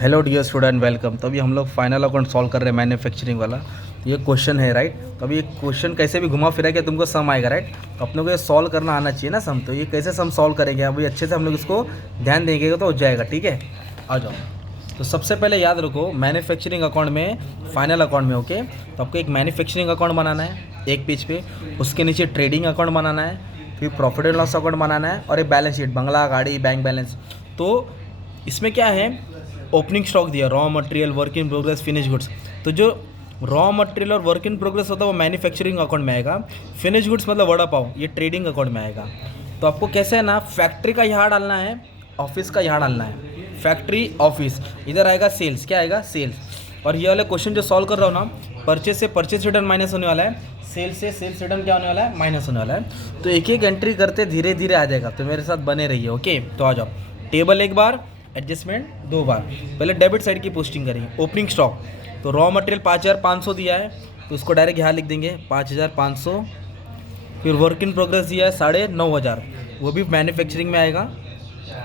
Hello dear student, welcome. तो अभी हम लोग फाइनल अकाउंट सॉल्व कर रहे हैं मैन्युफैक्चरिंग वाला। तो ये क्वेश्चन है, राइट। तो अभी ये क्वेश्चन कैसे भी घुमा फिरा के तुमको सम आएगा, राइट। तो अपने को ये सॉल्व करना आना चाहिए ना सम। तो ये कैसे सम सॉल्व करेंगे अभी अच्छे से हम लोग इसको ध्यान देंगे तो हो जाएगा, ठीक है। आ जाओ। तो सबसे पहले याद रखो, मैन्युफैक्चरिंग अकाउंट में, फाइनल अकाउंट में, ओके। तो आपको एक मैन्युफैक्चरिंग अकाउंट बनाना है एक पेज पे, उसके नीचे ट्रेडिंग अकाउंट बनाना है, फिर प्रॉफिट एंड लॉस अकाउंट बनाना है और एक बैलेंस शीट, बंगला, गाड़ी, बैंक बैलेंस। तो इसमें क्या है, ओपनिंग स्टॉक दिया, raw material, work in progress, finish goods. तो जो रॉ मटेरियल और वर्क इन प्रोग्रेस होता है वो मैन्युफैक्चरिंग अकाउंट में आएगा। फिनिश गुड्स मतलब वड़ा पाव, ये ट्रेडिंग अकाउंट में आएगा। तो आपको कैसे है ना, फैक्ट्री का यहाँ डालना है, ऑफिस का यहाँ डालना है। फैक्ट्री, ऑफिस, इधर आएगा सेल्स। क्या आएगा? सेल्स। और ये वाले क्वेश्चन जो सॉल्व कर रहा हूँ ना, परचेज से परचेज रिटर्न माइनस होने वाला है, सेल्स से सेल्स रिटर्न क्या होने वाला है? माइनस होने वाला है। तो एक एक एंट्री करते धीरे धीरे आ जाएगा। तो मेरे साथ बने रहिए, ओके। तो आ जाओ, टेबल एक बार, एडजस्टमेंट दो बार। पहले डेबिट साइड की पोस्टिंग करेंगे। ओपनिंग स्टॉक, तो रॉ मटेरियल 5500 दिया है, तो उसको डायरेक्ट यहाँ लिख देंगे 5500। फिर वर्क इन प्रोग्रेस दिया है 9500, वो भी मैन्युफैक्चरिंग में आएगा,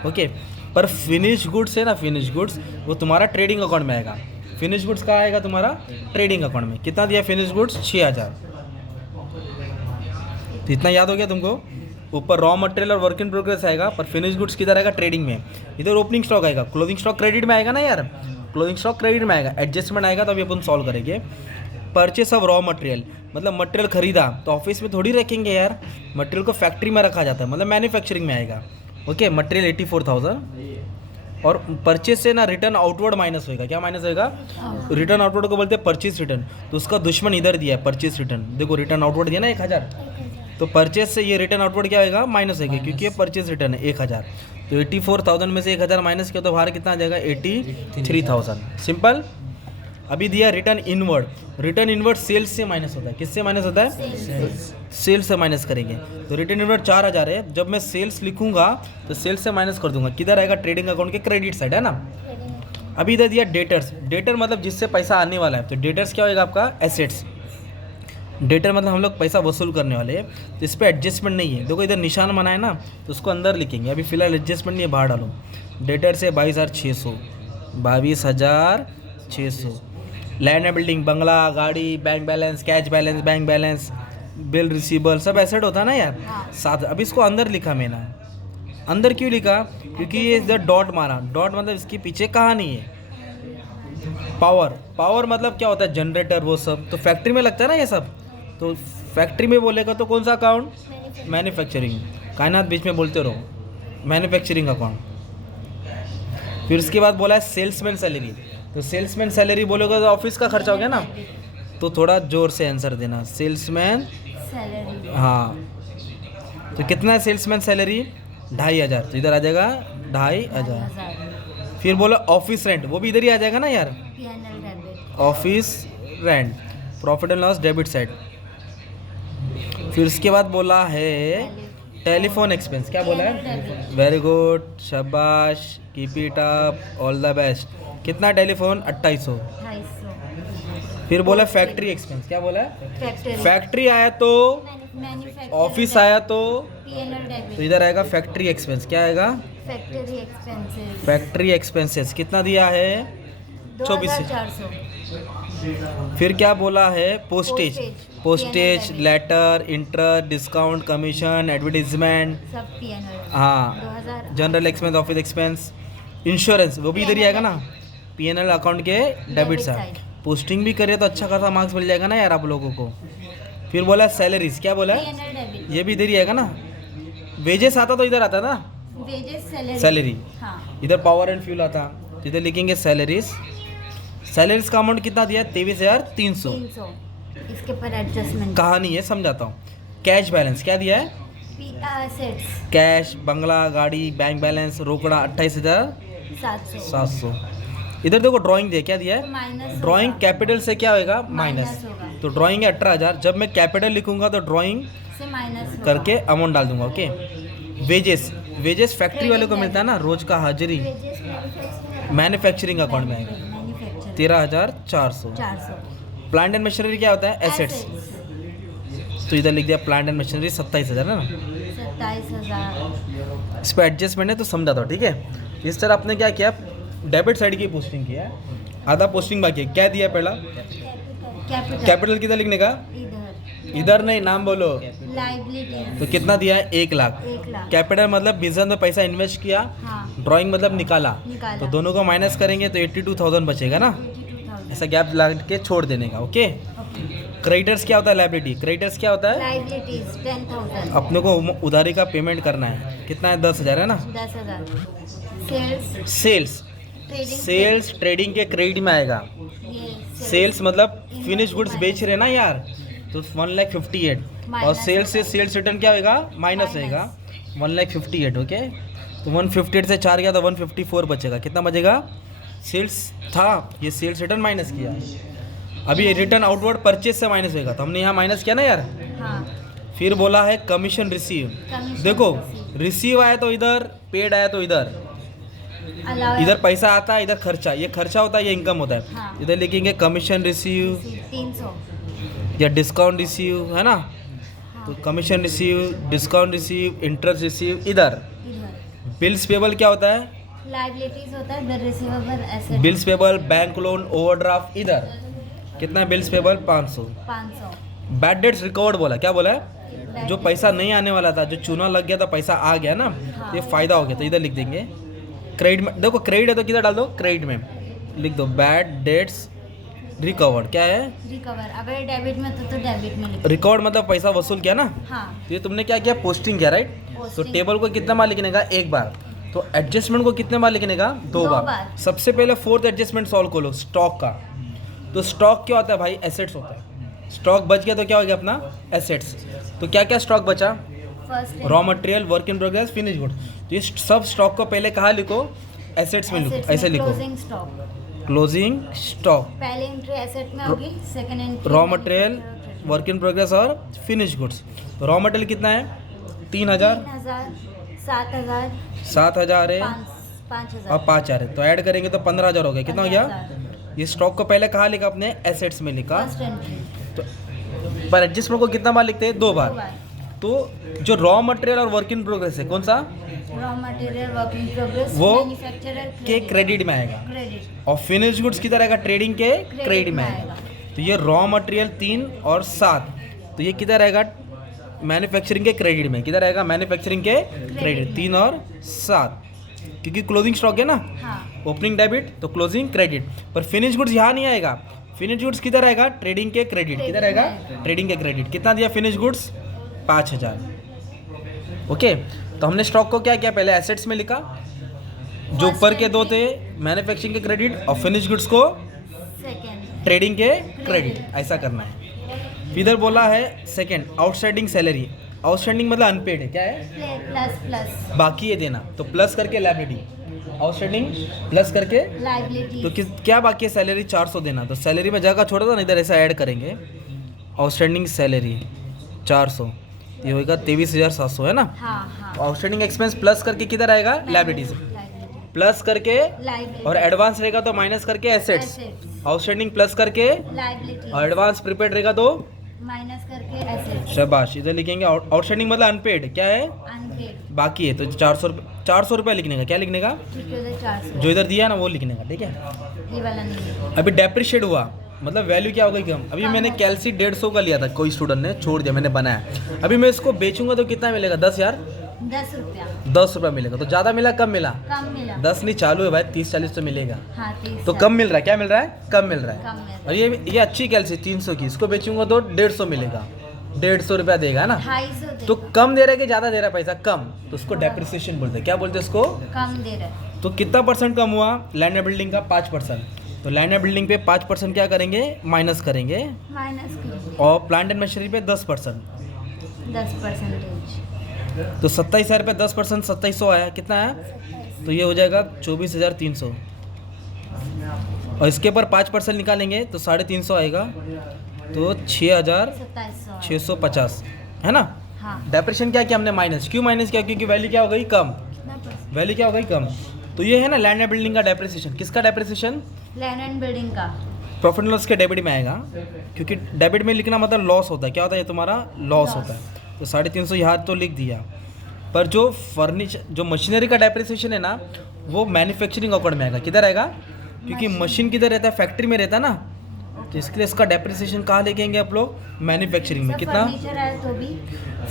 ओके। पर फिनिश गुड्स है ना, फिनिश गुड्स वो तुम्हारा ट्रेडिंग अकाउंट में आएगा। फिनिश गुड्स कहाँ आएगा? तुम्हारा ट्रेडिंग अकाउंट में। कितना दिया फिनिश गुड्स? 6000। तो इतना याद हो गया तुमको। ऊपर रॉ मटेरियल और वर्क इन प्रोग्रेस आएगा, पर फिनिश गुड्स किधर आएगा? ट्रेडिंग में। इधर ओपनिंग स्टॉक आएगा, क्लोजिंग स्टॉक क्रेडिट में आएगा ना यार, क्लोजिंग स्टॉक क्रेडिट में आएगा। एडजस्टमेंट आएगा तो अभी अपन सॉल्व करेंगे। परचेस ऑफ रॉ मटेरियल मतलब मटेरियल खरीदा, तो ऑफिस में थोड़ी रखेंगे यार, मटेरियल को फैक्ट्री में रखा जाता है, मतलब मैन्युफैक्चरिंग में आएगा, ओके। मटेरियल 84,000। और परचेज से ना रिटर्न आउटवर्ड माइनस होएगा। क्या माइनस होएगा? रिटर्न आउटवर्ड को बोलते हैं परचेज रिटर्न। तो उसका दुश्मन इधर दिया है, परचेज रिटर्न। देखो रिटर्न आउटवर्ड दिया ना 1000, तो परचेज से ये रिटर्न आउटवर्ड क्या होगा? माइनस होगा, क्योंकि ये परचेज रिटर्न है 1000। तो 84,000 में से 1000 माइनस किया तो बाहर कितना आ जाएगा? 83,000। सिंपल। अभी दिया return inward. Return inward sales से माइनस होता है। किससे माइनस होता है? सेल्स से माइनस करेंगे। तो रिटर्न इनवर्ड 4000 है, जब मैं सेल्स लिखूंगा तो सेल्स से माइनस कर दूंगा। किधर आएगा? ट्रेडिंग अकाउंट के क्रेडिट साइड, है ना। अभी इधर दिया डेटर्स। डेटर मतलब जिससे पैसा आने वाला है, तो डेटर्स क्या होगा आपका? एसेट्स। डेटर मतलब हम लोग पैसा वसूल करने वाले हैं, तो इस पर एडजस्टमेंट नहीं है। देखो इधर निशान बना है ना, तो उसको अंदर लिखेंगे। अभी फिलहाल एडजस्टमेंट नहीं है, बाहर डालो। डेटर से 22,600, 22,600। लैंड एंड बिल्डिंग, बंगला, गाड़ी, bank balance, cash balance, bank balance, bill receivable, सब एसेट होता है ना यार, साथ। अभी इसको अंदर लिखा मैंने। अंदर क्यों लिखा? क्योंकि ये इधर डॉट मारा। डॉट मतलब इसके पीछे कहानी है। पावर, पावर मतलब क्या होता है? जनरेटर, वो सब तो फैक्ट्री में लगता है ना ये सब। तो फैक्ट्री में बोलेगा तो कौन सा अकाउंट? मैन्युफैक्चरिंग। कायनात बीच में बोलते रहो, मैन्युफैक्चरिंग अकाउंट। फिर उसके बाद बोला है सेल्समैन सैलरी। तो सेल्समैन सैलरी बोलोगे तो ऑफिस का खर्चा हो गया ना, तो थोड़ा जोर से आंसर देना। सेल्समैन सैलरी, हाँ। तो कितना है सेल्समैन सैलरी? 2500। तो इधर आ जाएगा 2500। फिर बोलो ऑफिस रेंट, वो भी इधर ही आ जाएगा ना यार, office rent, profit and loss debit side. फिर उसके बाद बोला है टेलीफोन एक्सपेंस। क्या बोला है? वेरी गुड, शाबाश, keep it up, all the best. कितना टेलीफोन? 2800। फिर बोला फैक्ट्री एक्सपेंस। क्या बोला है? फैक्ट्री आया तो, ऑफिस आया तो इधर आएगा फैक्ट्री एक्सपेंस। क्या आएगा? Factory expenses. कितना दिया है? 2400। फिर क्या बोला है? Postage, postage, letter, interest, discount, commission, advertisement, हाँ, general expense, office expense, insurance, वो भी इधर ही आएगा ना, पीएनएल अकाउंट के डेबिट साइड। पोस्टिंग भी करे तो अच्छा खासा मार्क्स मिल जाएगा ना यार आप लोगों को। फिर बोला सैलरीज। क्या बोला? ये भी इधर ही आएगा ना। वेजेस आता तो इधर आता ना, सैलरी। इधर पावर एंड फ्यूल आता, इधर लिखेंगे सैलरीज। सैलरीज का अमाउंट कितना दिया? 23,300। इसके पर एडजस्टमेंट कहानी है, समझाता हूँ। कैश बैलेंस क्या दिया है? कैश, बंगला, गाड़ी, बैंक बैलेंस, रोकड़ा 28,700। इधर देखो ड्राइंग दिया, क्या दिया है? ड्राइंग कैपिटल से क्या होएगा? माइनस। तो ड्राइंग है 18,000। जब मैं कैपिटल लिखूंगा तो ड्राइंग से माइनस करके अमाउंट डाल दूंगा, ओके। वेजेस, वेजेस फैक्ट्री वाले को मिलता है ना, रोज का हाजिरी, मैन्युफैक्चरिंग अकाउंट में आएगा 13,400। प्लांट एंड मशीनरी क्या होता है? एसेट्स। तो इधर लिख दिया प्लांट एंड मशीनरी 27,000 है ना, 27,000। इस पर एडजस्टमेंट है तो समझा दो, ठीक है। इस तरह आपने क्या किया, डेबिट साइड की पोस्टिंग किया है, आधा पोस्टिंग बाकी है। क्या दिया है पहला? कैपिटल कैपिटल कितना लिखने का? इधर इधर नहीं, नाम बोलो। लाइबिलिटीज तो कितना दिया है? 1,00,000। 1,00,000 कैपिटल मतलब बिजनेस में पैसा इन्वेस्ट किया, हाँ ड्राइंग मतलब निकाला, निकाला तो दोनों को माइनस करेंगे तो 82,000 बचेगा ना। 82,000 ऐसा गैप ला के छोड़ देने का। ओके, क्रेडिटर्स क्या होता है? लाइबिलिटी। क्रेडिटर्स क्या होता है? लाइबिलिटीज 10,000 अपने को उधारी का पेमेंट करना है। कितना है? 10,000 है ना। 10,000 sales sales, trading sales trading के क्रेडिट में आएगा। ये सेल्स मतलब फिनिश गुड्स बेच रहे हैं ना यार, तो 1,58,000 और Minus सेल्स से होगा। सेल्स रिटर्न क्या होगा? Minus Minus। होएगा 1,58,000। ओके, तो 158 से 4 गया तो 154 बचेगा। कितना बचेगा? सेल्स था, ये सेल्स रिटर्न माइनस किया, अभी रिटर्न आउटवर्ड परचेज से माइनस होएगा, तो हमने यहाँ माइनस किया ना यार। हाँ फिर बोला है कमीशन रिसीव। Commission देखो, receive। रिसीव आया तो इधर, पेड आया तो इधर। अलावा इधर पैसा आता है, इधर खर्चा, ये खर्चा होता है, ये इनकम होता है। हाँ। इधर लिखेंगे कमीशन रिसीव 300 या डिस्काउंट रिसीव, है ना। तो commission receive, discount receive, interest receive इधर। इधर बिल्स पेबल क्या होता है? लाइबिलिटीज होता है, the receivable asset bills payable, bank loan, overdraft इधर। कितना है bills payable? 500। 500 bad debts recovered बोला, क्या बोला है? जो पैसा नहीं आने वाला था, जो चूना लग गया था, पैसा आ गया ना, हाँ। ये फायदा हो गया, तो इधर लिख देंगे क्रेडिट में। देखो क्रेडिट है तो किधर डाल दो? क्रेडिट में लिख दो बैड डेट्स रिकवर्ड। क्या है? रिकवर, अगर डेबिट में तो डेबिट में लिखो। रिकवर्ड मतलब पैसा वसूल किया ना। हाँ तो ये तुमने क्या किया? पोस्टिंग किया, राइट। तो Posting। टेबल को कितना बार लिखने का? एक बार। तो एडजस्टमेंट को कितने बार लिखने का? दो दो बार। बार। सबसे पहले फोर्थ एडजस्टमेंट सॉल्व करो, स्टॉक का। तो स्टॉक क्या होता है भाई? एसेट्स होता है। स्टॉक बच गया तो क्या हो गया अपना? एसेट्स। तो क्या क्या स्टॉक बचा? First raw material, work in progress, finish good. तो ये सब स्टॉक को पहले कहाँ लिखो? एसेट्स में लिखो, ऐसे लिखो क्लोजिंग स्टॉक, क्लोजिंग स्टॉक, पहले एंट्री एसेट में होगी, second entry raw material, work in progress और फिनिश गुड्स। तो रॉ मटेरियल कितना है? 3,000, 3,000 7,000 7,000 है 5,000 और 5,000 है, तो ऐड करेंगे तो 15,000 हो गया। कितना हो गया? 15,000 ये स्टॉक को पहले कहाँ लिखा अपने? एसेट्स में लिखा। फर्स्ट एंट्री तो पर एडजस्टमेंट को कितना बार लिखते हैं? 2 बार। तो जो रॉ मटेरियल और वर्क इन प्रोग्रेस है, कौन सा? Raw material work in progress, वो मैन्युफैक्चरर के क्रेडिट में आएगा, क्रेडिट और फिनिश गुड्स किधर आएगा? ट्रेडिंग के क्रेडिट में आएगा। तो ये रॉ मटेरियल 3 और 7, तो ये किधर आएगा? मैन्युफैक्चरिंग के क्रेडिट में। किधर आएगा? मैन्युफैक्चरिंग के क्रेडिट। 3 और 7, क्योंकि क्लोजिंग स्टॉक है ना, हाँ ओपनिंग डेबिट तो क्लोजिंग क्रेडिट। पर फिनिश गुड्स यहाँ नहीं आएगा। फिनिश गुड्स किधर आएगा? ट्रेडिंग के क्रेडिट। किधर आएगा? ट्रेडिंग के क्रेडिट। कितना दिया फिनिश गुड्स? 5,000। ओके, तो हमने स्टॉक को क्या किया? पहले एसेट्स में लिखा, जो ऊपर के दो थे मैन्युफैक्चरिंग के क्रेडिट, और फिनिश गुड्स को सेकंड ट्रेडिंग के क्रेडिट। ऐसा करना है। इधर बोला है सेकंड, आउटस्टैंडिंग सैलरी। आउटस्टैंडिंग मतलब अनपेड है, क्या है? प्लस प्लस बाकी है देना, तो प्लस करके लायबिलिटी, आउटस्टैंडिंग प्लस करके। लाइबिलिटी तो क्या बाकी है? सैलरी 400 देना, तो सैलरी में जगह छोड़ा था ना, इधर ऐसा ऐड करेंगे। आउटस्टैंडिंग सैलरी 400, ये होगा 23,700 है ना। हाँ हाँ आउटस्टैंडिंग एक्सपेंस प्लस करके किधर आएगा? लायबिलिटी से प्लस करके, लाइबिलिटी और एडवांस रहेगा तो माइनस करके एसेट्स। आउटस्टैंडिंग प्लस करके, लाइबिलिटी और एडवांस प्रीपेड रहेगा तो माइनस करके एसेट शाबाश। इधर लिखेंगे आउटस्टैंडिंग मतलब अनपेड, क्या है? अनपेड बाकी है, तो 400 रुपये लिखने का। क्या लिखने का? ठीक है 400 जो इधर दिया है ना वो लिखने का, ठीक है। ये वाला नहीं है। अभी डेप्रिशिएट हुआ मतलब वैल्यू क्या हो गई? कम। अभी मैंने कैल्सी 150 का लिया था, कोई स्टूडेंट ने छोड़ दिया, मैंने बनाया। अभी मैं इसको बेचूंगा तो कितना मिलेगा? 10 यार, 10 रुपया 10 रुपया मिलेगा। तो ज़्यादा मिला कम मिला? कम मिला 10 नहीं, चालू है भाई, 30-40 तो मिलेगा। हाँ 30 तो कम मिल रहा है। क्या मिल रहा है? कम मिल रहा कम है। मिल और ये अच्छी कैल्सी 300 की, इसको बेचूंगा तो 150 मिलेगा, 150 रुपया देगा ना। 250 तो कम दे रहा है कि ज़्यादा दे रहा है पैसा? कम। तो उसको डेप्रिसिएशन बोलते हैं। क्या बोलते हैं उसको? कम दे रहा है। तो कितना परसेंट कम हुआ? लैंड एंड बिल्डिंग का 5%। तो लैंड एंड बिल्डिंग पे 5% क्या करेंगे? माइनस करेंगे। माइनस करिए और प्लांट एंड मशीनरी पे 10%। 10%। तो 27,000 पे 10%, 2700 आया। कितना आया? तो ये हो जाएगा 24,300। और इसके ऊपर 5% निकालेंगे तो 350 आएगा, तो 6,650 है ना। हाँ डेप्रेशन क्या किया हमने? माइनस। क्यों माइनस किया? क्योंकि वैल्यू क्या हो गई? कम। कितना परसेंट? वैल्यू क्या हो गई? कम। तो ये है ना लैंड एंड बिल्डिंग का डेप्रिसिएशन। किसका डेप्रिसिएशन? लैंड एंड बिल्डिंग का प्रॉफिट एंड लॉस के डेबिट में आएगा, क्योंकि डेबिट में लिखना मतलब लॉस होता है। क्या होता है? ये तुम्हारा लॉस होता है। तो 350 यहाँ तो लिख दिया। पर जो फर्नीचर, जो मशीनरी का डेप्रिसिएशन है ना, वो मैन्युफैक्चरिंग अकाउंट में आएगा। किधर आएगा? क्योंकि मशीन किधर रहता है? फैक्ट्री में रहता है ना, तो इसके लिए इसका डेप्रिसिएशन कहाँ लेके आएंगे आप लोग? मैन्युफैक्चरिंग में। कितना? फर्नीचर है तो भी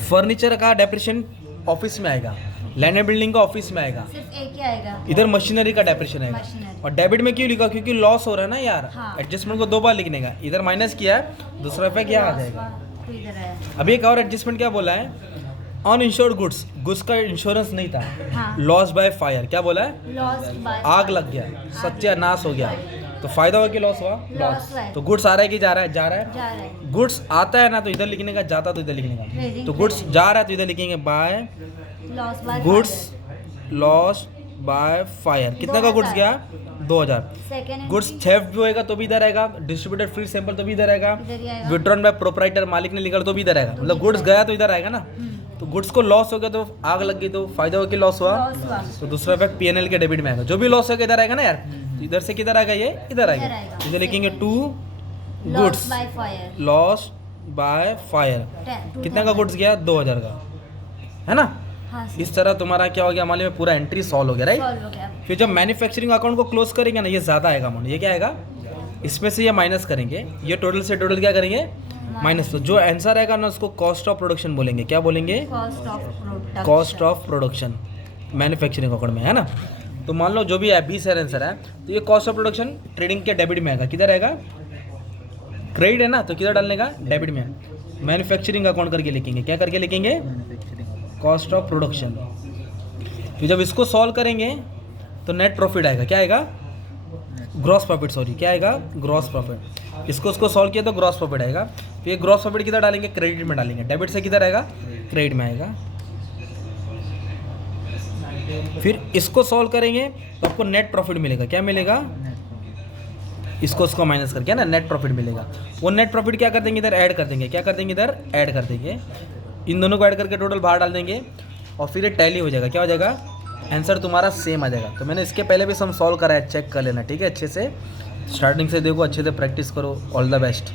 फर्नीचर का डेप्रिसिएशन ऑफिस में आएगा, लैंड एंड बिल्डिंग का ऑफिस में आएगा, सिर्फ एक ही आएगा। इधर मशीनरी का डेप्रिसिएशन आएगा। मशीनरी। और डेबिट में क्यों लिखा? क्योंकि लॉस हो रहा है ना यार, हाँ। एडजस्टमेंट को 2 बार लिखने का, इधर माइनस किया है, दूसरा इफेक्ट यहाँ आ जाएगा। तो इधर है। अभी एक और एडजस्टमेंट क्या बोला है? अनइंश्योर्ड गुड्स, गुड्स का इंश्योरेंस नहीं था, हाँ। Loss by fire. क्या बोला है? लॉस्ट बाय आग लग गया, सत्यानाश हो गया, तो फायदा हुआ कि लॉस हुआ? लॉस हुआ है। तो गुड्स आ रहा है कि जा रहा है? जा रहा है। जा रहा है। गुड्स आता है ना तो इधर लिखने का, जाता तो इधर लिखने का। Trading, तो गुड्स जा रहा है तो इधर लिखेंगे by loss by goods loss by fire. कितना का गुड्स गया? 2000। सेकंड गुड्स थेफ्ट भी होएगा तो भी इधर आएगा, डिस्ट्रीब्यूटेड फ्री सैंपल तो भी इधर आएगा, इधर ही आएगा। विड्रॉन बाय प्रोप्राइटर मालिक ने निकल तो भी इधर आएगा। मतलब गुड्स गया तो इधर आएगा ना। तो गुड्स को लॉस हो गया तो आग लग गई तो फायदा हुआ कि लॉस हुआ? लॉस हुआ। तो दूसरा इफेक्ट पीएनएल के डेबिट में आएगा। जो भी लॉस होगा इधर आएगा ना यार, तो इधर से किधर आएगा? ये इधर इधर आएगा। आएगा। इधर लिखेंगे to loss goods by fire loss by fire. कितना का गुड्स गया? 2000 का, है ना। हाँ इस तरह तुम्हारा क्या हो गया? मान लो पूरा एंट्री सॉल्व हो गया, राइट। सॉल्व हो गया। फिर जब मैन्युफैक्चरिंग अकाउंट को क्लोज करेंगे ना, ये ज़्यादा आएगा अमाउंट। ये क्या आएगा? इसमें से ये माइनस करेंगे, ये टोटल से टोटल क्या करेंगे? माइनस। तो जो आंसर आएगा ना उसको कॉस्ट ऑफ प्रोडक्शन बोलेंगे। क्या बोलेंगे? Cost of production. Cost of production manufacturing account में, है ना। तो मान लो जो भी है 20 आंसर है, तो ये कॉस्ट ऑफ प्रोडक्शन ट्रेडिंग के डेबिट में आएगा। किधर आएगा? क्रेडिट है ना, तो किधर डालने का? डेबिट में। मैन्युफैक्चरिंग अकाउंट करके लिखेंगे। क्या करके लिखेंगे? Cost of production. फिर जब इसको सॉल्व करेंगे तो नेट प्रॉफिट आएगा। क्या आएगा? ग्रॉस प्रॉफिट, सॉरी, क्या आएगा? Gross profit. इसको सॉल्व किया तो ग्रॉस प्रॉफिट आएगा। फिर ग्रॉस प्रॉफिट किधर डालेंगे? क्रेडिट में डालेंगे। डेबिट से किधर आएगा? क्रेडिट में आएगा। फिर इसको सॉल्व करेंगे तो आपको नेट प्रॉफिट मिलेगा। क्या मिलेगा? इसको माइनस करके, है ना, नेट प्रॉफिट मिलेगा। वो नेट प्रॉफिट क्या कर देंगे? इधर ऐड कर देंगे। क्या कर देंगे? इधर ऐड कर देंगे। इन दोनों को ऐड करके टोटल बाहर डाल देंगे और फिर ये टैली हो जाएगा। क्या हो जाएगा? आंसर तुम्हारा सेम आ जाएगा। तो मैंने इसके पहले भी सम सॉल्व करा है, चेक कर लेना, ठीक है, अच्छे से। स्टार्टिंग से देखो, अच्छे से प्रैक्टिस करो। All the best.